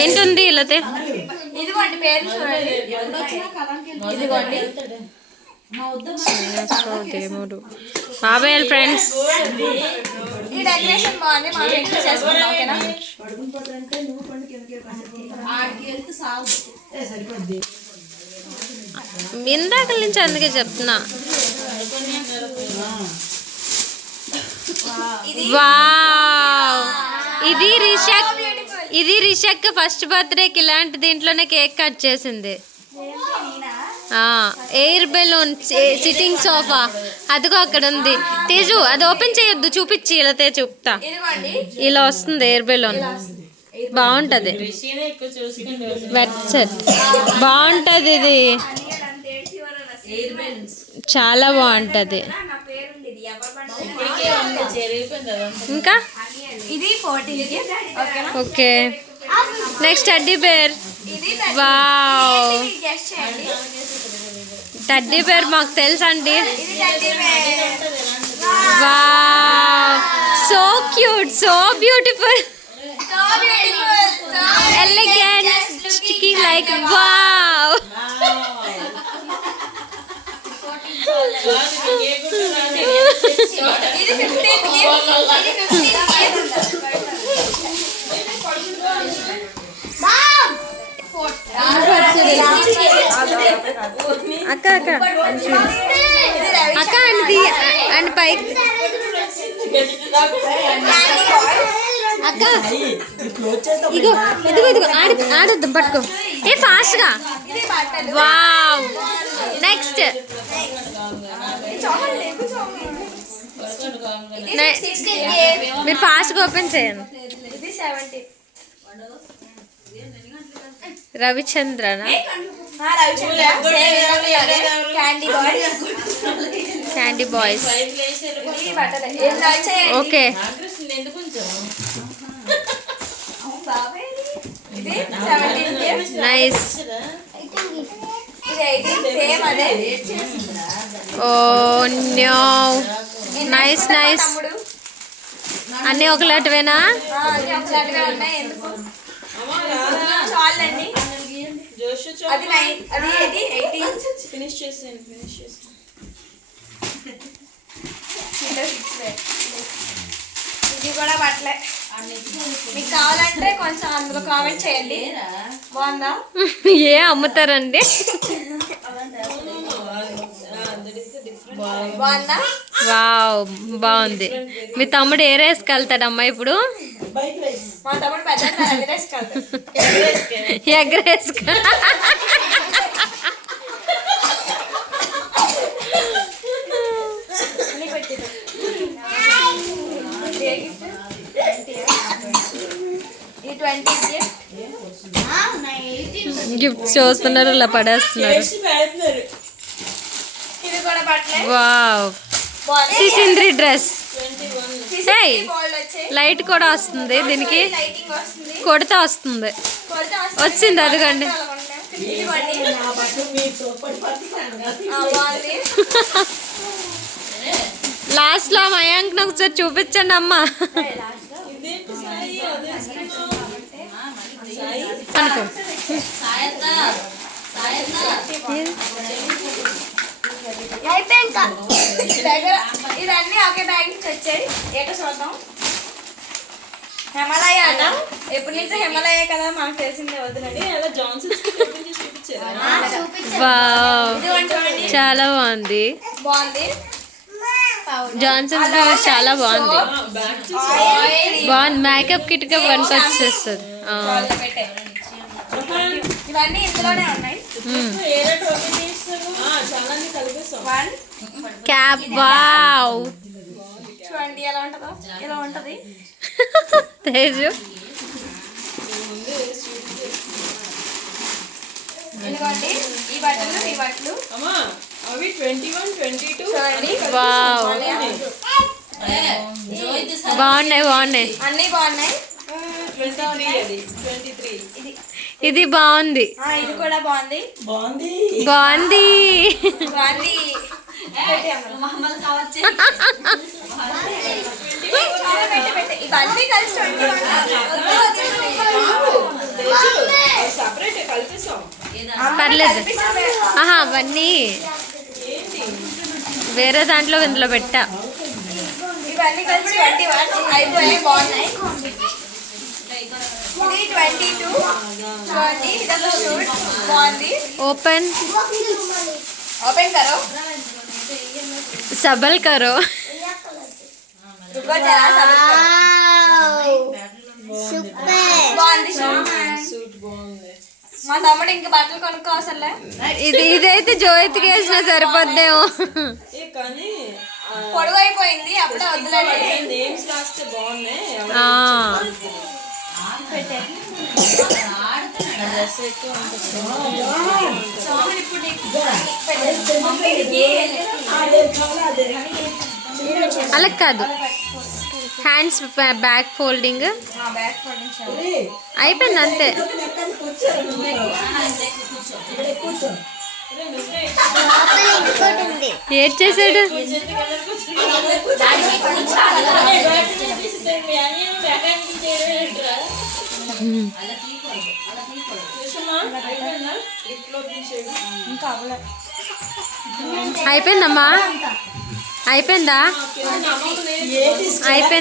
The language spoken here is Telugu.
ఏంటుంది ఇలాతే ఇదిగోండి పేరు చూడండి. ఇదిగోండి దేవుడు బాబాయ్ ఫ్రెండ్స్. ఈ డెకరేషన్ బాగుంది, మనం ఇంట్లో చేసుకుంటాం. ఓకేనా? ఇందాక నుంచి అందుకే చెప్తున్నా. వావ్, ఇది రిషక్ ఫస్ట్ బర్త్డేకి ఇలాంటి దీంట్లోనే కేక్ కట్ చేసింది. ఎయిర్ బెలూన్ సిట్టింగ్ సోఫా అదిగో అక్కడ ఉంది. తేజు అది ఓపెన్ చేయొద్దు, చూపించి ఇలా చూపుతా. ఇలా వస్తుంది ఎయిర్ బెలూన్, బాగుంటది. వెట్ సెట్ బాగుంటది, ఇది చాలా బాగుంటది. ఇంకా okay, next teddy bear. Wow, teddy bear మాకు తెలుసండి. Wow, so cute, so beautiful, elegant, sticking like wow. అక్క అక్క అక్క అండ్ పైకి అక్క ఇగో ఇదిగో ఇదిగో ఆడద్దాం, పట్టుకో ఏ ఫాస్ట్ గా. వావ్, నెక్స్ట్ మీరు ఫాస్ట్ గా ఓపెన్ చేయండి. రవిచంద్రనా? Candy boys. Okay, nice. Oh no, nice nice. అన్నీ ఒకలాంటివేనా? ఇది కూడా బట్టలే. మీకు కావాలంటే కొంచెం అందులో కామెంట్ చేయండి. బాగుందా? ఏ అమ్ముతారండి? బాగుందా? వావ్, బాగుంది. మీ తమ్ముడు ఏ రేస్కి వెళ్తాడమ్మా ఇప్పుడు? మా తమ్ముడు పెద్ద ఎగ్ రేస్. గిఫ్ట్ చూస్తున్నారు, ఇలా పడేస్తున్నారు. Wow, సిసింద్రి dress. లైట్ కూడా వస్తుంది దీనికి, కొడితే వస్తుంది. వచ్చింది అదిగండి. లాస్ట్ లో మయాంక్ నాకు ఒకసారి చూపించండి అమ్మా. అనుకో ఇదన్నీ ఒకే బ్యాగ్ నుంచి వచ్చాయి. ఏటో చూద్దాం. హిమాలయ అట, ఎప్పటి నుంచో హిమాలయ కదా మాకు తెలిసిందే. వద్దునండి, చాలా బాగుంది. బాగుంది. జాన్సన్స్ బ్యూస్ చాలా బాగుంది. బాగుంది, మేకప్ కిట్ గా పనికి వచ్చేస్తుంది. ఇవన్నీ ఇందులోనే ఉన్నాయి. క్యాప్. వావ్, చూడండి ఎలా ఉంటుందో. ఎలా ఉంటుంది తేజు? ఇదిగోండి ఈ బట్టలు, ఈ బట్టలు అవి 21, 22 చూడండి. వావ్, బాగున్నాయి బాగున్నాయి, అన్నీ బాగున్నాయి. 23. ఇది బాగుంది. ఇది కూడా బాగుంది. బాగుంది బాగుంది బాగుంది. ఇవన్నీ కలిసి 21. సపరేట్ కలిపేసాం. పర్లేదు. ఆహా అవన్నీ వేరే దాంట్లో ఇందులో పెట్టా. ఇవన్నీ కలిసి 21 అయిపోయాయి. బాగున్నాయి. ఇది 22 చూడండి. ఇదొక షూట్ బాగుంది. ఓపెన్ ఓపెన్ కరో. सबल करो. रुको जरा सबल करो. బాగుంది షూట్. సూట్ బాగుంది. మా తమ్ముడు ఇంక బట్టలు కొనుక్కోవసలే. ఇదైతే జోయిత్కి వేసిన సరిపోద్దేమో. కానీ పొడుగు అయిపోయింది. అప్పుడే వద్దులండి. నేమ్స్ రాస్తే బాగున్నాయి. అలా కాదు, హ్యాండ్స్ బ్యాక్ ఫోల్డింగ్ అయిపోయింది అంతే. ఏం చేశాడు? అయిపోయిందమ్మా. అయిపోయిందా? అయిపోయింది.